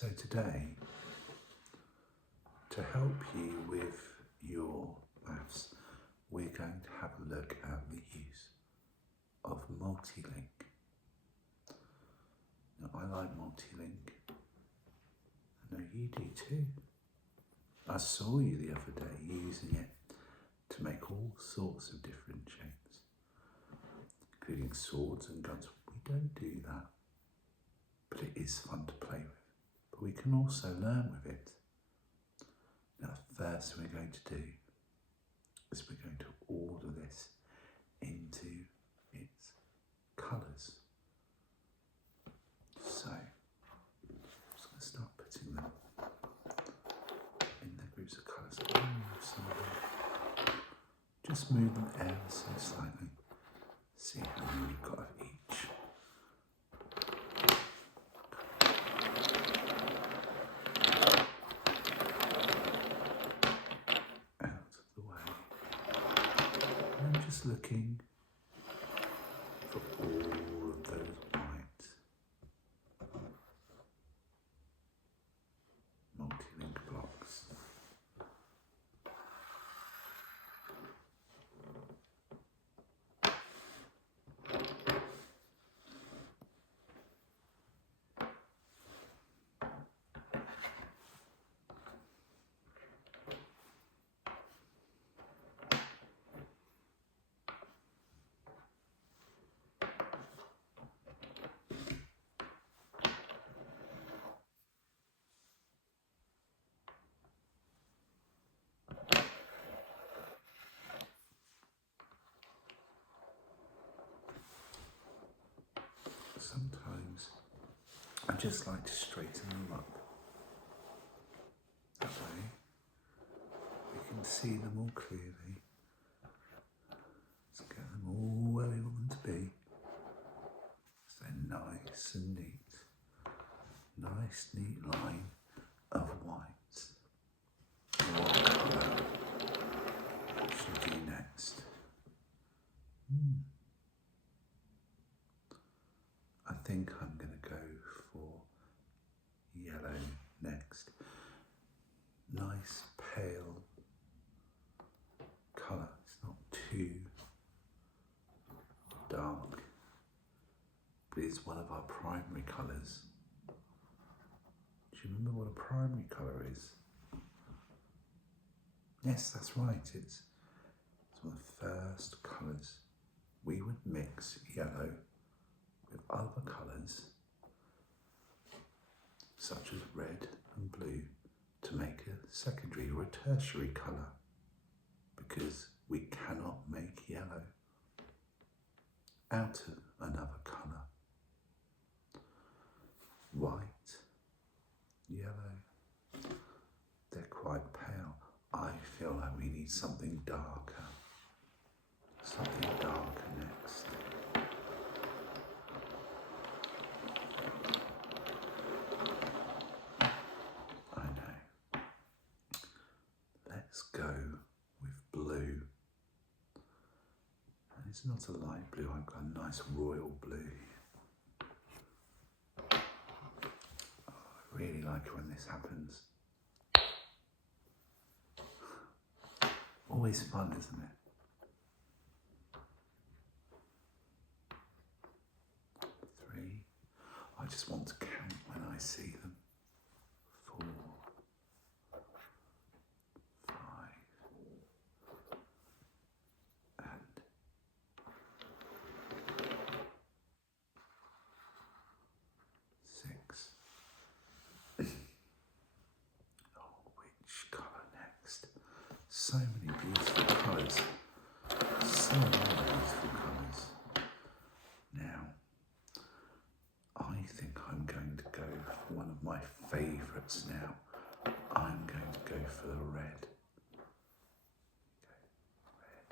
So today, to help you with your maths, we're going to have a look at the use of multilink. Now, I like multilink. I know you do too. I saw you the other day using it to make all sorts of different shapes, including swords and guns. We don't do that, but it is fun to play with. But we can also learn with it. Now, first we're going to do is we're going to order this into its colours. So, I'm just going to start putting them in their groups of colours. Some of them. Just move them ever so slightly. See how many we've got of each. Just looking for all of those white multilink blocks. Sometimes I just like to straighten them up. That way we can see them all clearly. Let's get them all where we want them to be. So they're nice and neat. Nice, neat line of whites. What colour should we do next? I think I'm going to go for yellow next. Nice pale colour. It's not too dark, but it's one of our primary colours. Do you remember what a primary colour is? Yes, that's right. It's one of the first colours. We would mix yellow with other colours, such as red and blue, to make a secondary or a tertiary colour, because we cannot make yellow out of another colour. White, yellow, they're quite pale. I feel like we need something darker. Something darker next. I know. Let's go with blue. And it's not a light blue, I've got a nice royal blue. Oh, I really like it when this happens. Always fun, isn't it? 3. I just want to count when I see them. 4, 5, and 6. Oh, which colour next? So many beautiful colours. So many beautiful colours. Now, I think I'm going to go for one of my favourites now. I'm going to go for the red. Okay, red.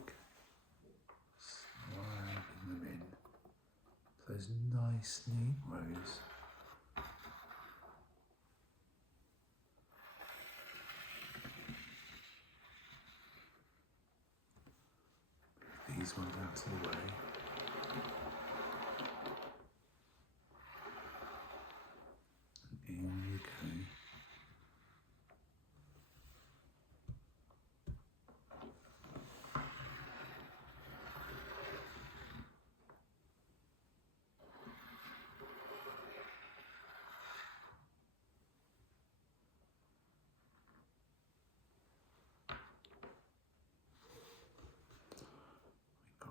Okay. Sliding them in. Those nice, neat rows. These side out of the way. And in you go.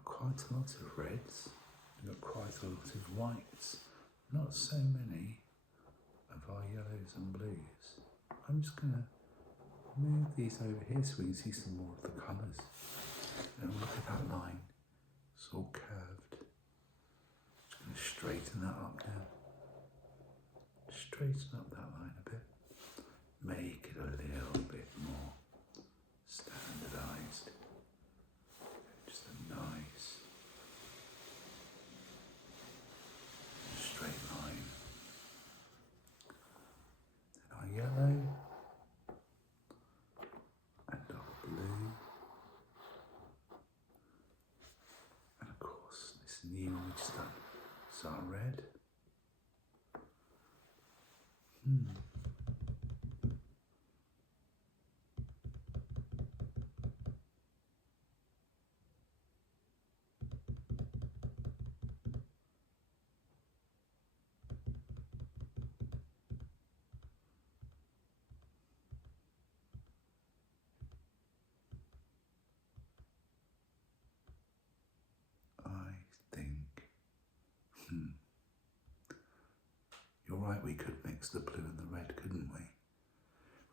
Quite a lot of reds, we've got quite a lot of whites, not so many of our yellows and blues. I'm just going to move these over here so we can see some more of the colours. And look at that line, it's all curved. Just going to straighten that up now. Straighten up that line a bit. Make it a little bit more standardised. Just a nice straight line. Then our yellow and our blue, and of course this new one we just done is our red. You're right, we could mix the blue and the red, couldn't we?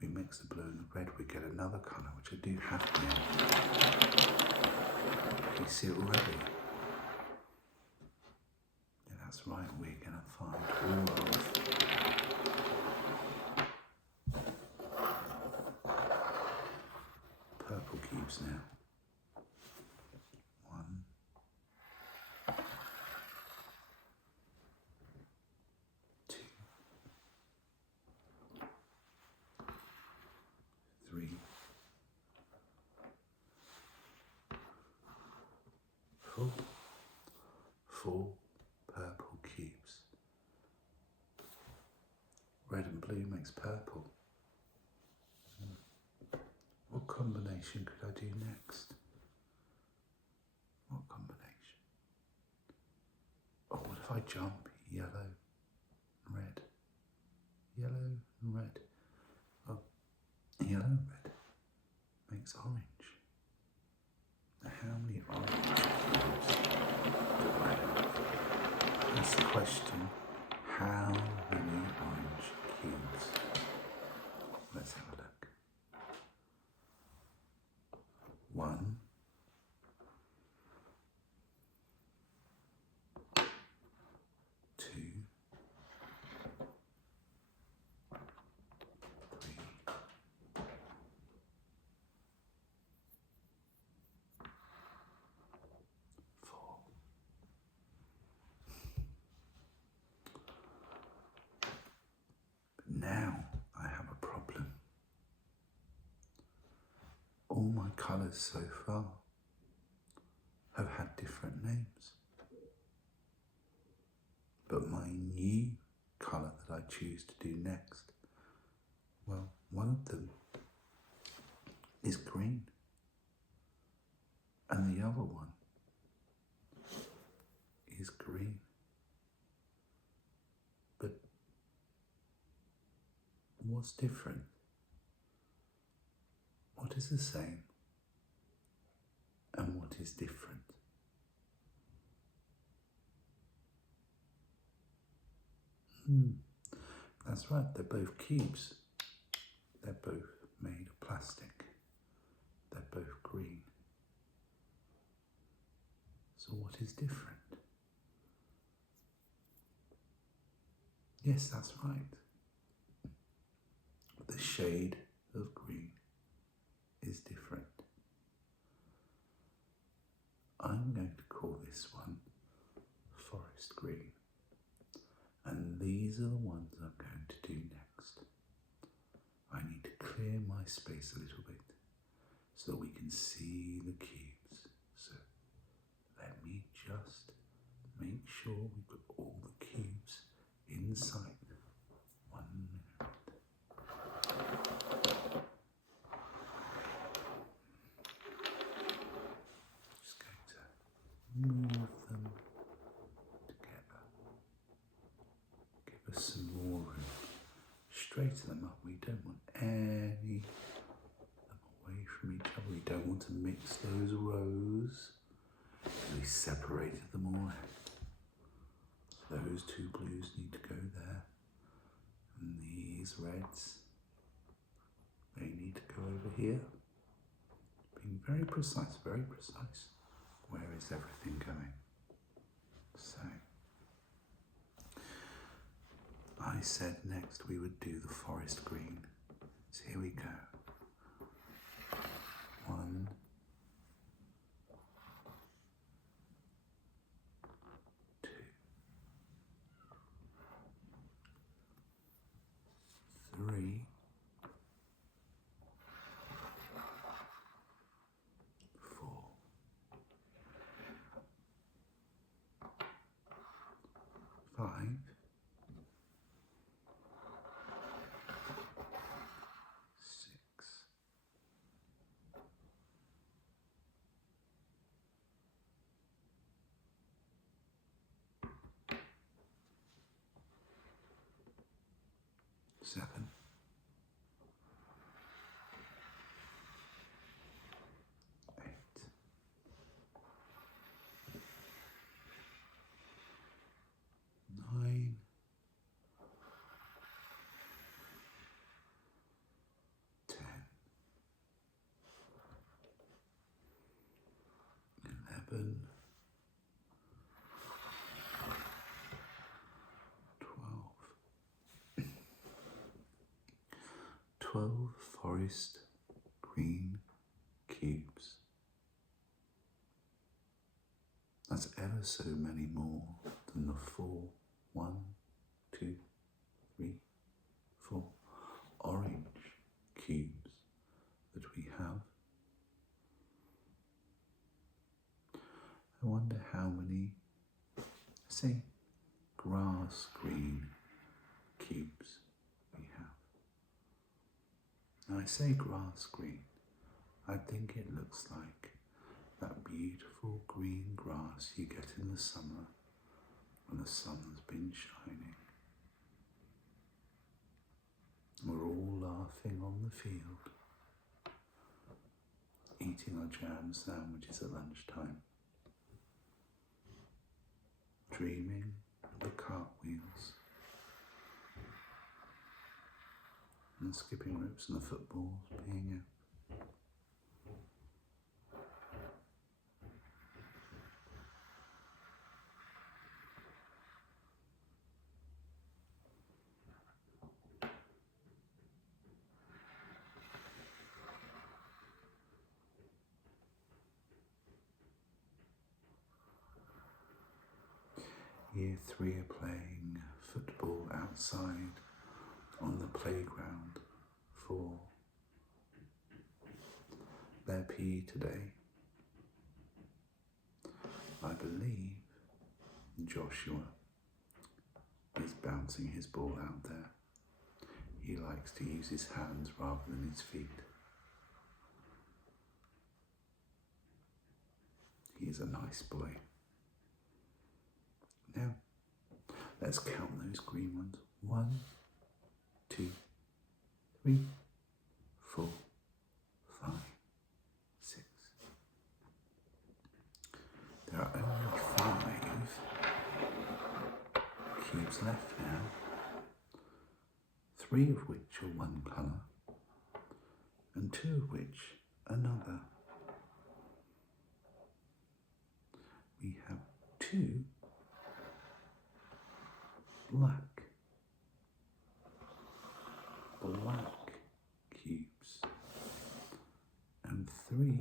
We mix the blue and the red, we get another colour, which I do have here. You see it already? Yeah, that's right, we're going to find all of purple cubes now. 1, 2, 3, 4. 4 purple cubes. Red and blue makes purple. What combination could I do next? What combination? Oh, what if I jump yellow and red? Yellow and red. Oh, yellow and red makes orange. Now how many orange cubes do I have? That's the question. How many orange cubes? Let's have a look. 1, 2, 3, 4. But now I have a problem. All my colours so far have had different names. But my new colour that I choose to do next, well, one of them is green. And the other one is green. But what's different? What is the same? And what is different? That's right, they're both cubes. They're both made of plastic. They're both green. So what is different? Yes, that's right. The shade of green is different. I'm going to call this one forest green. And these are the ones I'm going to do next. I need to clear my space a little bit so that we can see the cubes. So just make sure we put all the cubes inside. 1 minute. Just going to move them together. Give us some more room. Straighten them up. We don't want any away from each other. We don't want to mix those rows. We separated them all out. So those two blues need to go there. And these reds, they need to go over here. Being very precise, very precise. Where is everything going? So, I said next we would do the forest green. So here we go. 1, 2, 3, 4, 5, 6, 7, 8, 9, 10, 11, 12 forest green cubes. That's ever so many more than the 4, 1, 2, 3, 4 orange cubes that we have. I wonder how many, say, grass green cubes we have. Now I say grass green, I think it looks like that beautiful green grass you get in the summer when the sun's been shining. We're all laughing on the field, eating our jam sandwiches at lunchtime, dreaming of the cartwheels and the skipping ropes and the footballs being out. Year 3 are playing football outside on the playground for their PE today. I believe Joshua is bouncing his ball out there. He likes to use his hands rather than his feet. He's a nice boy. Now, let's count those green ones. 1, 2, 3, 4, 5, 6. There are only 5 cubes left now. 3 of which are one colour, and 2 of which another. We have 2 black cubes and 3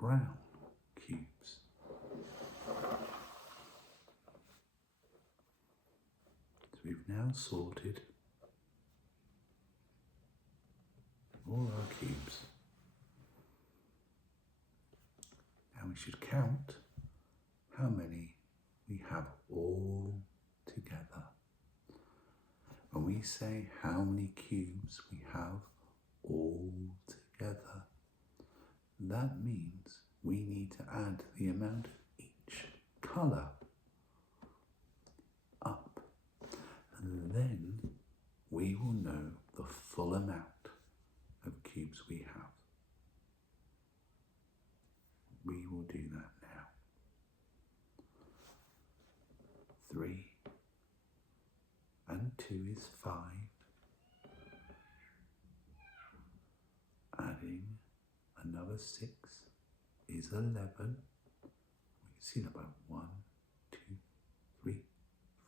brown cubes. So we've now sorted all our cubes. we should count how many we have all together. When we say how many cubes we have all together, that means we need to add the amount of each colour up, and then we will know the full amount of cubes we have. We will do that now. 3 and 2 is 5. Adding another 6 is 11. We can see that by 1, 2, 3,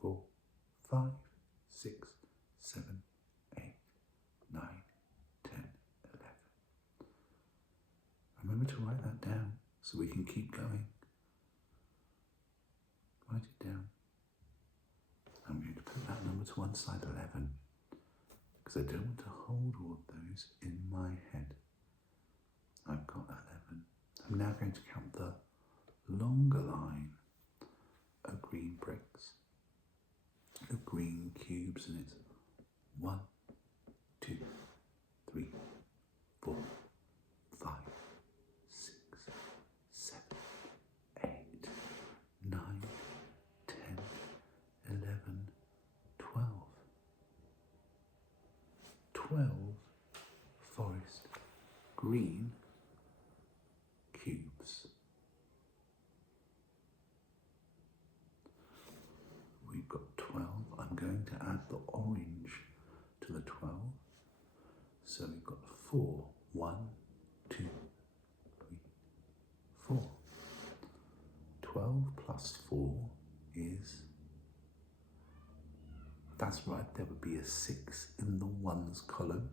4, 5, 6, 7, 8, 9, 10, 11. Remember to write that down so we can keep going. Write it down. I'm going to put that number to one side, 11, because I don't want to hold all of those in my head. I've got 11. I'm now going to count the longer line of green bricks, of green cubes, and it's 1, 2, 3, 4, 5, 6, 7, 8, 9, 10, 11, 12. 12 forest green cubes. We've got 12. I'm going to add the orange to the 12. So we've got 4. 1, 2, 3, 4. 12 plus 4 is, that's right, there would be a 6 in the ones column.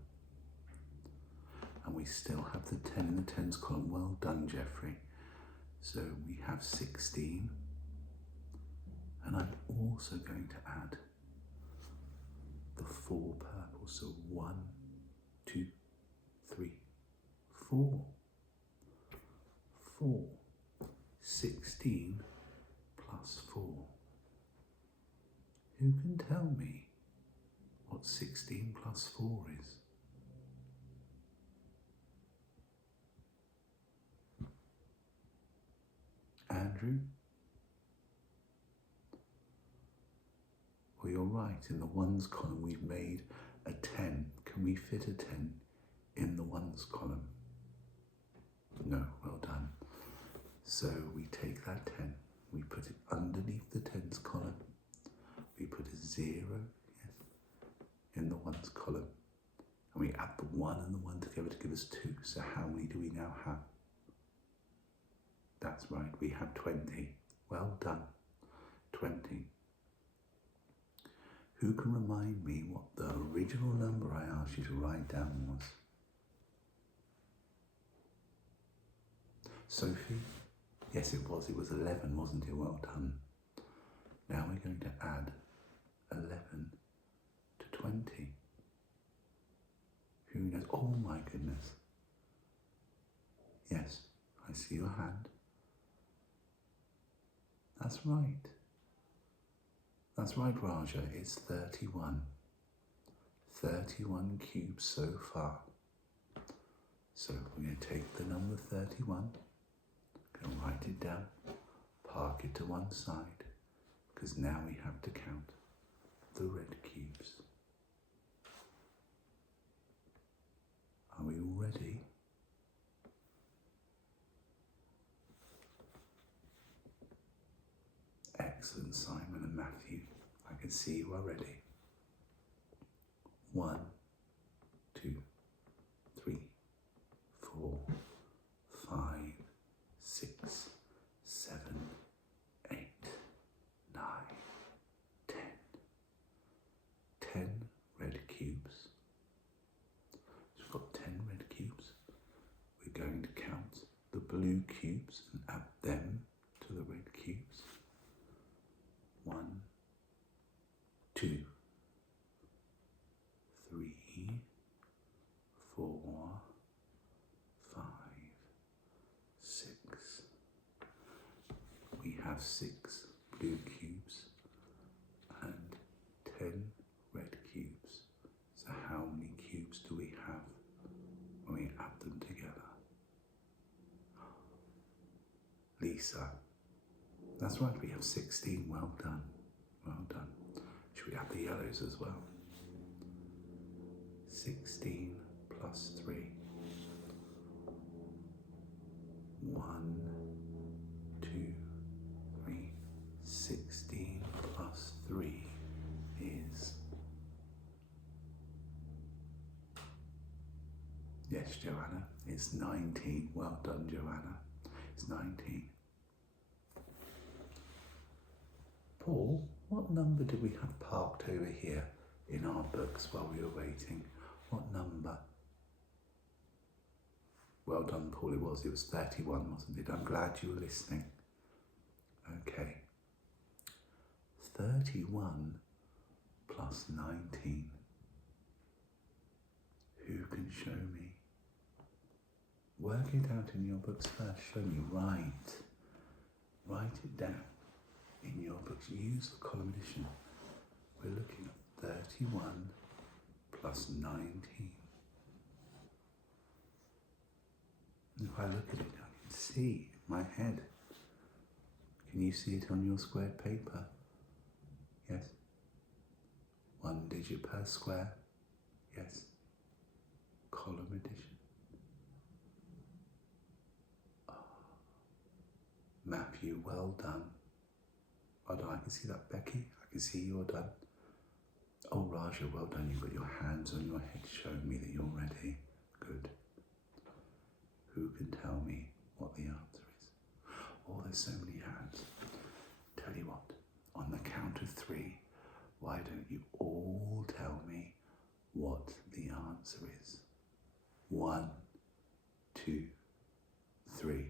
And we still have the 10 in the tens column. Well done, Jeffrey. So we have 16. And I'm also going to add the 4 purple. So 1, 2, 3, 4. 4. 16 plus 4. Who can tell me what 16 plus 4 is? Andrew? Well, you're right. In the ones column, we've made a 10. Can we fit a 10 in the ones column? No, well done. So we take that 10, we put it underneath the tens column. We put a 0 in the ones column. And we add the 1 and the 1 together to give us 2. So how many do we now have? That's right, we have 20. Well done, 20. Who can remind me what the original number I asked you to write down was? Sophie? Yes, it was. It was 11, wasn't it? Well done. Now we're going to add 11 to 20. Who knows? Oh my goodness. Yes, I see your hand. That's right. That's right, Raja. It's 31. 31 cubes so far. So we're going to take the number 31, go write it down, park it to one side, because now we have to count the red cubes. Are we all ready? Excellent, Simon and Matthew. I can see you are ready. 1, 2, 3, 4, 5, 6, 7, 8, 9, 10. 10 red cubes. So we've got 10 red cubes. We're going to count the blue cubes and add them to the red cubes. 1, 2, 3, 4, 5, 6, have 6 blue cubes and 10 red cubes. So how many cubes do we have when we add them together? Lisa, that's right, we have 16. Well done, well done. Should we add the yellows as well? 16 plus 3. 1, 2, 3. 16 plus 3 is... Yes, Joanna, it's 19. Well done, Joanna. It's 19. Paul, what number did we have parked over here in our books while we were waiting? What number? Well done, Paul, it was 31, wasn't it? I'm glad you were listening. Okay. 31 plus 19. Who can show me? Work it out in your books first. Show me. Write it down in your books. Use the column addition. We're looking at 31 plus 19. If I look at it, I can see my head. Can you see it on your squared paper? Yes. 1 digit per square. Yes. Column addition. Oh. Matthew, well done. Well done. I can see that. Becky, I can see you're done. Oh, Raja, well done. You've got your hands on your head showing me that you're ready. Good. Who can tell me what the answer is? Oh, there's so many hands. Tell you what, on the count of 3, why don't you all tell me what the answer is? 1, 2, 3.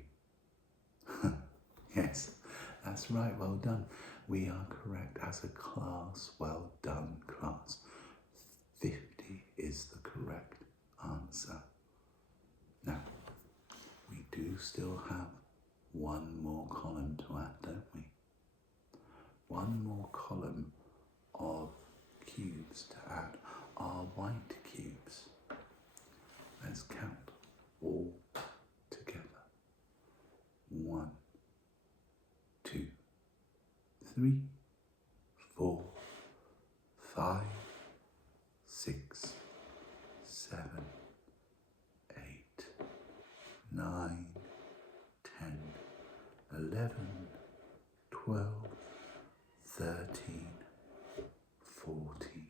Yes, that's right, well done. We are correct as a class. Well done, class. 50 is the correct answer. Now, we do still have one more column to add, don't we? One more column of cubes to add, our white cubes. Let's count all together. 1, 2, 3, 4, 5, 6, 7, 8, 9, 10, 11, 12, 13, 14.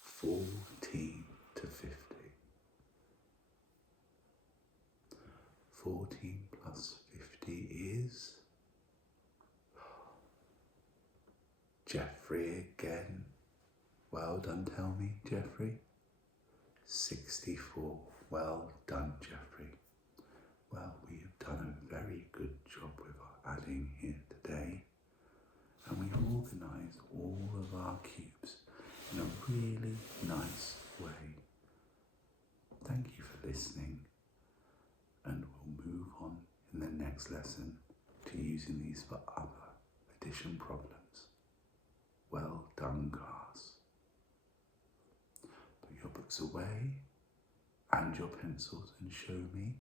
14 to 50. 14 plus 50 is... Jeffrey again. Well done, tell me, Jeffrey. 64. Well done, Jeffrey. Well, we have done a very good job with our adding here today. And we've organised all of our cubes in a really nice way. Thank you for listening, and we'll move on in the next lesson to using these for other addition problems. Well done, class. Put your books away and your pencils and show me